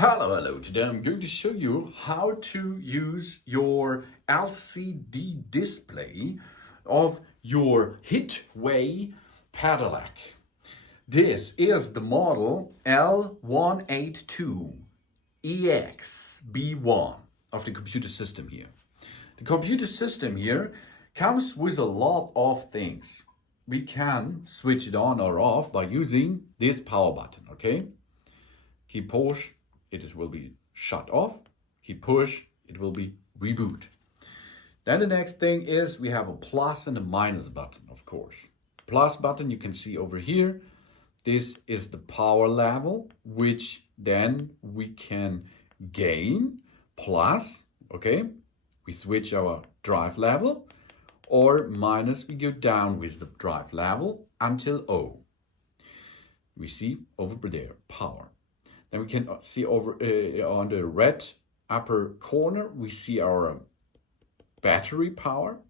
Hello. Today I'm going to show you how to use your LCD display of your Hitway pedelec. This is the model L182EXB1 of the computer system here. The computer system here comes with a lot of things. We can switch it on or off by using this power button, okay? Keep push, it will be shut off. Keep push, it will be reboot. Then the next thing is we have a plus and a minus button, of course. Plus button you can see over here. This is the power level, which then we can gain plus, okay? We switch our drive level, or minus, we go down with the drive level until O. We see over there, power. Then we can see over on the red upper corner, we see our battery power.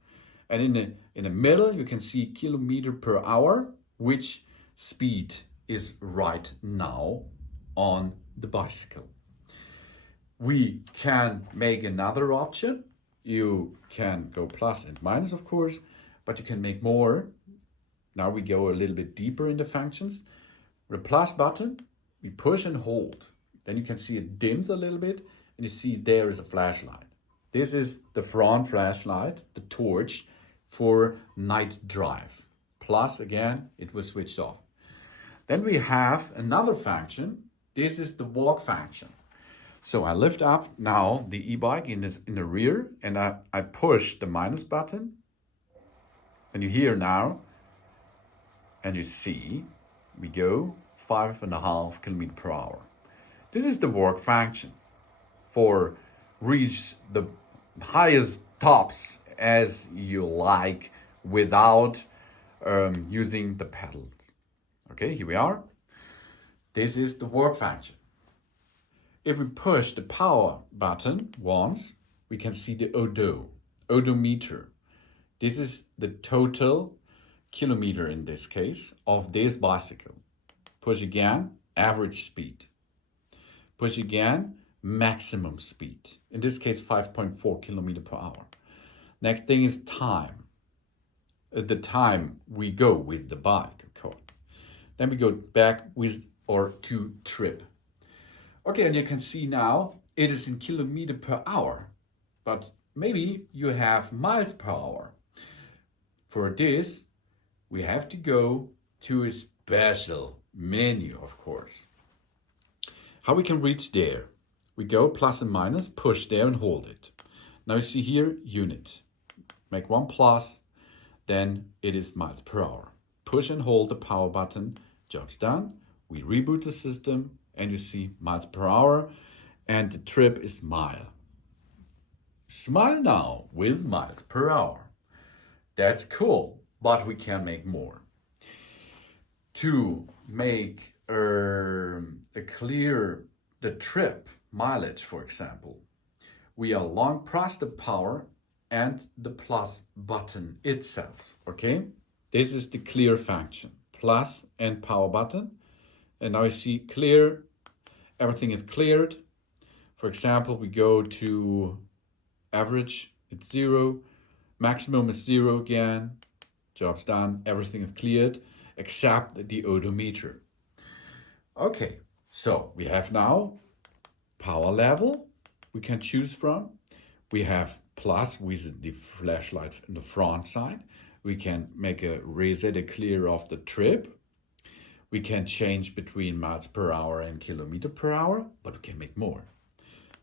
And in the middle, you can see kilometer per hour, which speed is right now on the bicycle. We can make another option. You can go plus and minus, of course, but you can make more. Now we go a little bit deeper in the functions. With the plus button, we push and hold. Then you can see it dims a little bit, and you see there is a flashlight. This is the front flashlight, the torch for night drive. Plus, again, it was switched off. Then we have another function. This is the walk function. So I lift up now the e-bike in the rear, and I push the minus button. And you hear now, and you see, we go 5.5 kilometers per hour. This is the work function for reach the highest tops as you like without using the pedals. Okay, here we are. This is the work function. If we push the power button once, we can see the odometer. This is the total kilometer in this case of this bicycle. Push again, average speed. Push again, maximum speed. In this case, 5.4 kilometers per hour. Next thing is time. The time we go with the bike, of course. Then we go back with or to trip. Okay, and you can see now it is in kilometers per hour, but maybe you have miles per hour. For this, we have to go to a special menu, of course. How we can reach there? We go plus and minus, push there and hold it. Now you see here, unit. Make one plus, then it is miles per hour. Push and hold the power button, job's done. We reboot the system and you see miles per hour and the trip is mile. Smile now with miles per hour. That's cool, but we can make more. To make the trip mileage, for example, we are long press the power and the plus button itself, okay? This is the clear function, plus and power button. And now you see clear, everything is cleared. For example, we go to average, it's 0, maximum is 0 again, job's done, everything is cleared, except the odometer. Okay, so we have now power level we can choose from. We have plus with the flashlight in the front side. We can make a reset, a clear of the trip. We can change between miles per hour and kilometer per hour, but we can make more.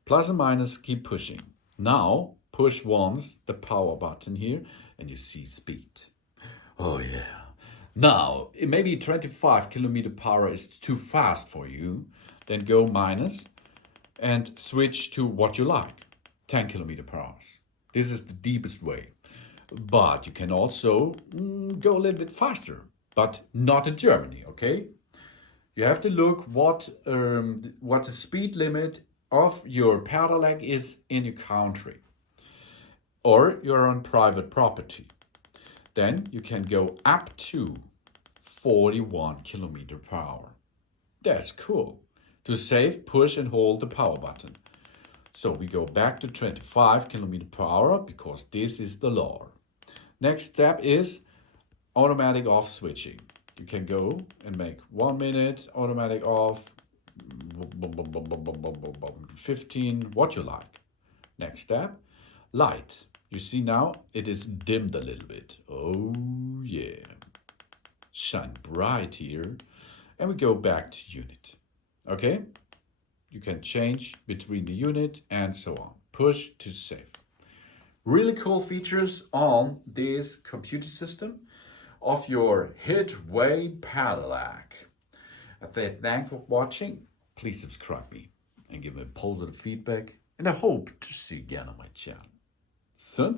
Plus and minus, keep pushing. Now, push once the power button here, and you see speed. Oh yeah. Now, maybe 25 kilometer per hour is too fast for you. Then go minus and switch to what you like, 10 kilometer per hour. This is the deepest way. But you can also go a little bit faster, but not in Germany, okay? You have to look what the speed limit of your pedelec is in your country. Or you're on private property. Then you can go up to 41 kilometers per hour. That's cool. To save, push and hold the power button. So we go back to 25 km per hour because this is the law. Next step is automatic off switching. You can go and make 1 minute automatic off, 15, what you like. Next step, light. You see now it is dimmed a little bit. Oh yeah. Shine bright here. And we go back to unit. Okay? You can change between the unit and so on. Push to save. Really cool features on this computer system of your Hitway pedelec. I say thanks for watching. Please subscribe me and give me positive feedback. And I hope to see you again on my channel. Soon.